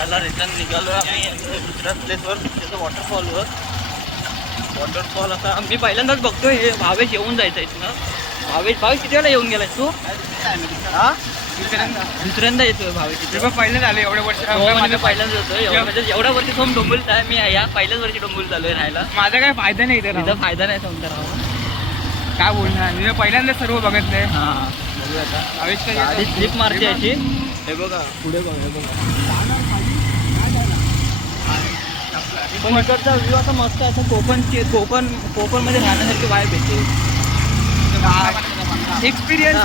चला रिटर्न निघालो आम्ही दुसऱ्या प्लेसवर, त्याचं वॉटरफॉलवर. वॉटरफॉल आता मी पहिल्यांदाच बघतोय. हे भावेश येऊन जायचं इथनं. भावेश किती वेळा येऊन गेलाय तू? हा दुसऱ्यांदा येतोय भावेश. पहिल्यांदा आले एवढ्या वर्ष. मी पहिल्यांदा येतोय. म्हणजे एवढ्या वर्षी सोम डोंबिवलीत आहे मी. या पहिल्याच वर्षी डोंबिवलीत आलोय राहायला. माझा काय फायदा नाही तिथं फायदा नाही समजा राहून. काय बोलणार, मी पहिल्यांदा सर्व बघितलंय. हां बघूया आता. गाडी स्लिप मारते याची. हे बघा पुढे बघा, हे बघा. पण इकडचा व्ह्यू असा मस्त आहे. असं कोकणमध्ये राहण्यासारखी वाईब येते. एक्सपिरियन्स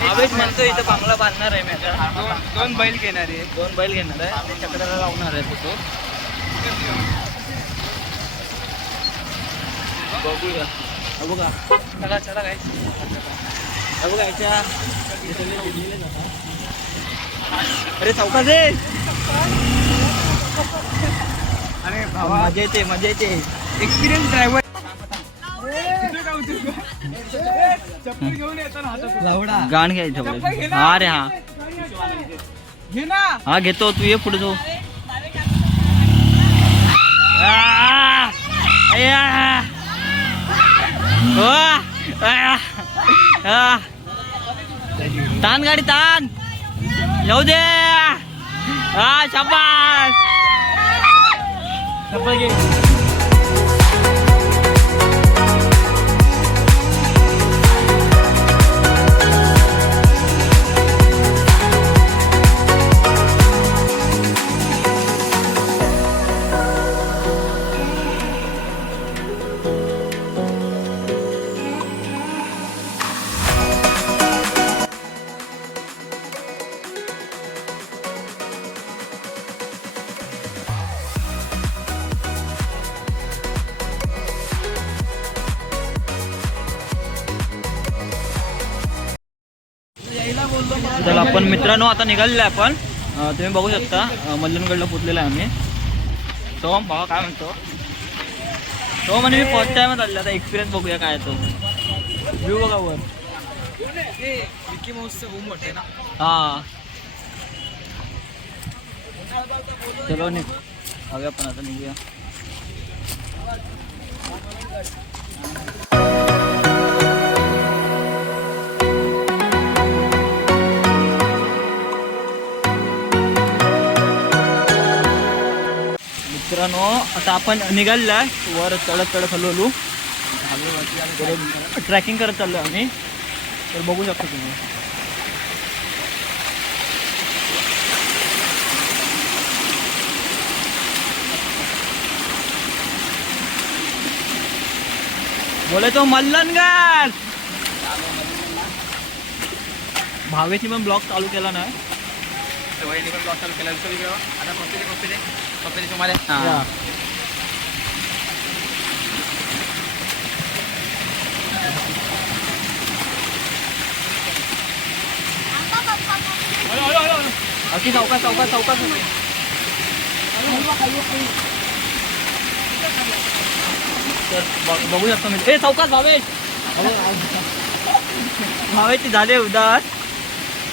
भावेश म्हणतो इथं बांगला बांधणार आहे मी आता. दोन बैल घेणार आहे. 2 बैल घेणार आहे आणि चक्राला लावणार आहे तो. बघूया. बघा चला काय बघा याच्या. अरे चौकाच आहे. अरे मजा येते एक्सपिरियन्स ड्रायव्हर. चप्पल घेऊन येतो ना हातात. गाण घ्यायचं. हा रे हा घे ना. हा घेतो. तू ये पुढे जाऊ. ताण गाडी ताण येऊ दे. हा शाबास. चप्पल घे. चला आपण मित्रांनो आता निघालेलो आहे आपण. तुम्ही बघू शकता मल्लनगडला पोचलेला आहे आम्ही. तो भावा काय म्हणतो तो म्हणजे मी फर्स्ट टाइमच आलेला. आता एक्सपिरियन्स बघूया काय तो. व्ह्यू बघा वर. विकी माऊसचं होम वाटते ना. हा चलो निघ हव्या आपण आता निघूया. मित्रांनो आता आपण निघालेलो आहे. वर चढत हलवलो ट्रॅकिंग करत चाललो आम्ही. तर बघू शकता तुम्ही. बोले तो मल्लनगड. भावेची पण ब्लॉग चालू केला नाही. वहिनी पण ब्लॉग चालू केला. आता कॉफी तुम्हाला. अशी चौकात तर बघू शकतो मी. ए चौकात भावेश भावेशची झाले उदास.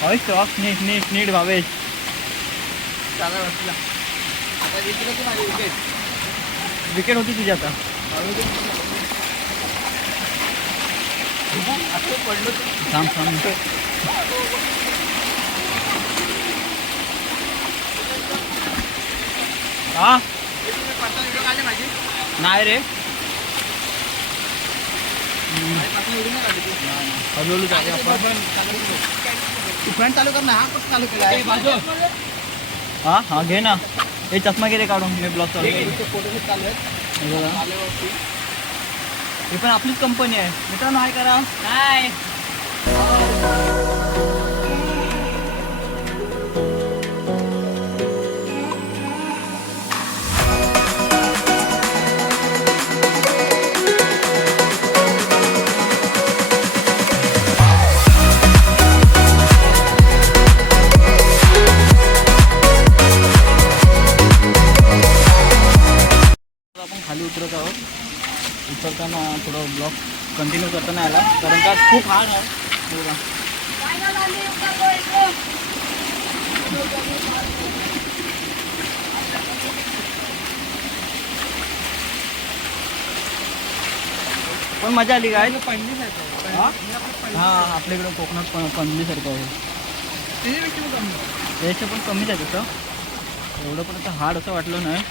भावेश क्रॉस नीट भावेश. विकेट होती तुझी आता. थांब हा नाही रे. हळूहळू जाऊया आपण. फ्रंट चालू कर ना. हा कुठं चालू केला. हा घे ना. हे चष्मा गेले काढून मी ब्लॉग चालू केला. ही पण आपलीच कंपनी आहे मित्रांनो. काय करा काय खाली उतरत आहोत. उतरताना थोडं ब्लॉग कंटिन्यू करताना आला कारण का खूप हार्ड आहे. बघा पण मजा आली काय हा हा आपल्याकडं कोकणात पंधलीसारखं आहे त्याच्या पण कमीच आहे तसं एवढं पण असं हार्ड असं वाटलं नाही